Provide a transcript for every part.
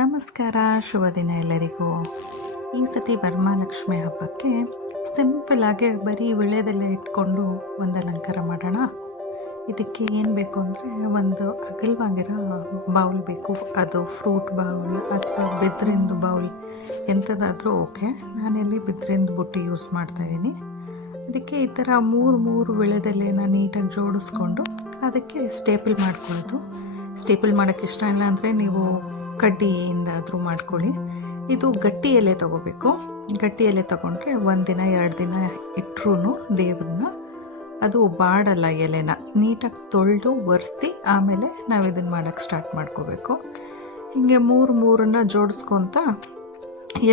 ನಮಸ್ಕಾರ, ಶುಭ ದಿನ ಎಲ್ಲರಿಗೂ. ಈ ಸತಿ ವರಮಹಾಲಕ್ಷ್ಮಿ ಹಬ್ಬಕ್ಕೆ ಸಿಂಪಲ್ಲಾಗಿ ಬರೀ ವಿಳ್ಯದೆಲೆ ಇಟ್ಕೊಂಡು ಒಂದು ಅಲಂಕಾರ ಮಾಡೋಣ. ಇದಕ್ಕೆ ಏನು ಬೇಕು ಅಂದರೆ ಒಂದು ಅಗಲವಾಗಿರೋ ಬೌಲ್ ಬೇಕು. ಅದು ಫ್ರೂಟ್ ಬೌಲ್ ಅಥವಾ ಬಿದ್ರಿಂದು ಬೌಲ್ ಎಂಥದ್ದಾದರೂ ಓಕೆ. ನಾನಿಲ್ಲಿ ಬಿದ್ರಿಂದು ಬುಟ್ಟಿ ಯೂಸ್ ಮಾಡ್ತಾಯಿದ್ದೀನಿ. ಅದಕ್ಕೆ ಈ ಥರ ಮೂರು ವಿಳ್ಯದೆಲೆನ ನೀಟಾಗಿ ಜೋಡಿಸ್ಕೊಂಡು ಅದಕ್ಕೆ ಸ್ಟೇಪಲ್ ಮಾಡ್ಕೊಳ್ಳೋದು. ಸ್ಟೇಪಲ್ ಮಾಡೋಕ್ಕೆ ಇಷ್ಟ ಇಲ್ಲ ಅಂದರೆ ನೀವು ಕಡ್ಡಿಯಿಂದಾದರೂ ಮಾಡ್ಕೊಳ್ಳಿ. ಇದು ಗಟ್ಟಿ ಎಲೆ ತೊಗೋಬೇಕು. ಗಟ್ಟಿ ಎಲೆ ತೊಗೊಂಡ್ರೆ 1 ದಿನ 2 ದಿನ ಇಟ್ಟರೂ ದೇವ್ರನ್ನ ಅದು ಬಾಡಲ್ಲ. ಎಲೆನ ನೀಟಾಗಿ ತೊಳೆದು ಒರೆಸಿ ಆಮೇಲೆ ನಾವು ಇದನ್ನು ಮಾಡೋಕ್ಕೆ ಸ್ಟಾರ್ಟ್ ಮಾಡ್ಕೋಬೇಕು. ಹೀಗೆ ಮೂರನ್ನ ಜೋಡಿಸ್ಕೊತ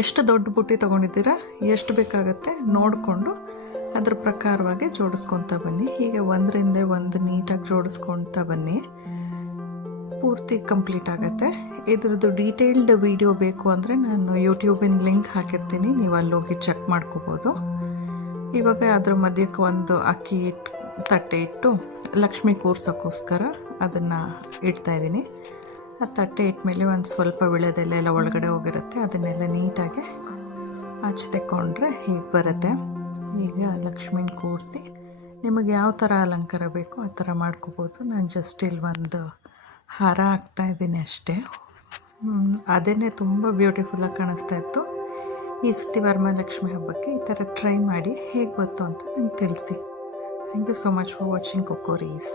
ಎಷ್ಟು ದೊಡ್ಡ ಬುಟ್ಟಿ ತೊಗೊಂಡಿದ್ದೀರಾ, ಎಷ್ಟು ಬೇಕಾಗತ್ತೆ ನೋಡಿಕೊಂಡು ಅದ್ರ ಪ್ರಕಾರವಾಗಿ ಜೋಡಿಸ್ಕೊತ ಬನ್ನಿ. ಹೀಗೆ ಒಂದರಿಂದ ಒಂದು ನೀಟಾಗಿ ಜೋಡಿಸ್ಕೊತ ಬನ್ನಿ. ಪೂರ್ತಿ ಕಂಪ್ಲೀಟ್ ಆಗುತ್ತೆ. ಇದ್ರದ್ದು ಡೀಟೇಲ್ಡ್ ವಿಡಿಯೋ ಬೇಕು ಅಂದರೆ ನಾನು ಯೂಟ್ಯೂಬಿನ ಲಿಂಕ್ ಹಾಕಿರ್ತೀನಿ, ನೀವು ಅಲ್ಲೋಗಿ ಚೆಕ್ ಮಾಡ್ಕೋಬೋದು. ಇವಾಗ ಅದ್ರ ಮಧ್ಯಕ್ಕೆ ಒಂದು ಅಕ್ಕಿ ತಟ್ಟೆ ಇಟ್ಟು ಲಕ್ಷ್ಮಿ ಕೂರ್ಸೋಕ್ಕೋಸ್ಕರ ಅದನ್ನು ಇಡ್ತಾಯಿದ್ದೀನಿ. ಆ ತಟ್ಟೆ ಇಟ್ಮೇಲೆ ಒಂದು ಸ್ವಲ್ಪ ವಿಳ್ಯದೆಲೆ ಎಲ್ಲ ಒಳಗಡೆ ಹೋಗಿರುತ್ತೆ. ಅದನ್ನೆಲ್ಲ ನೀಟಾಗಿ ಆಚೆ ತೆಕ್ಕೊಂಡ್ರೆ ಹೀಗೆ ಬರುತ್ತೆ. ಈಗ ಲಕ್ಷ್ಮಿನ ಕೂರಿಸಿ ನಿಮಗೆ ಯಾವ ಥರ ಅಲಂಕಾರ ಬೇಕೋ ಆ ಥರ ಮಾಡ್ಕೋಬೋದು. ನಾನು ಜಸ್ಟ್ ಇಲ್ಲಿ ಒಂದು ಹಾರ ಹಾಕ್ತಾಯಿದ್ದೀನಿ ಅಷ್ಟೇ. ಅದೇ ತುಂಬ ಬ್ಯೂಟಿಫುಲ್ಲಾಗಿ ಕಾಣಿಸ್ತಾ ಇತ್ತು. ಈ ಸತಿ ವರಮಹಾಲಕ್ಷ್ಮಿ ಹಬ್ಬಕ್ಕೆ ಈ ಥರ ಟ್ರೈ ಮಾಡಿ ಹೇಗೆ ಗೊತ್ತು ಅಂತ ನಂಗೆ ತಿಳಿಸಿ. Thank you so much for watching ಕೊಕೋರೀಸ್.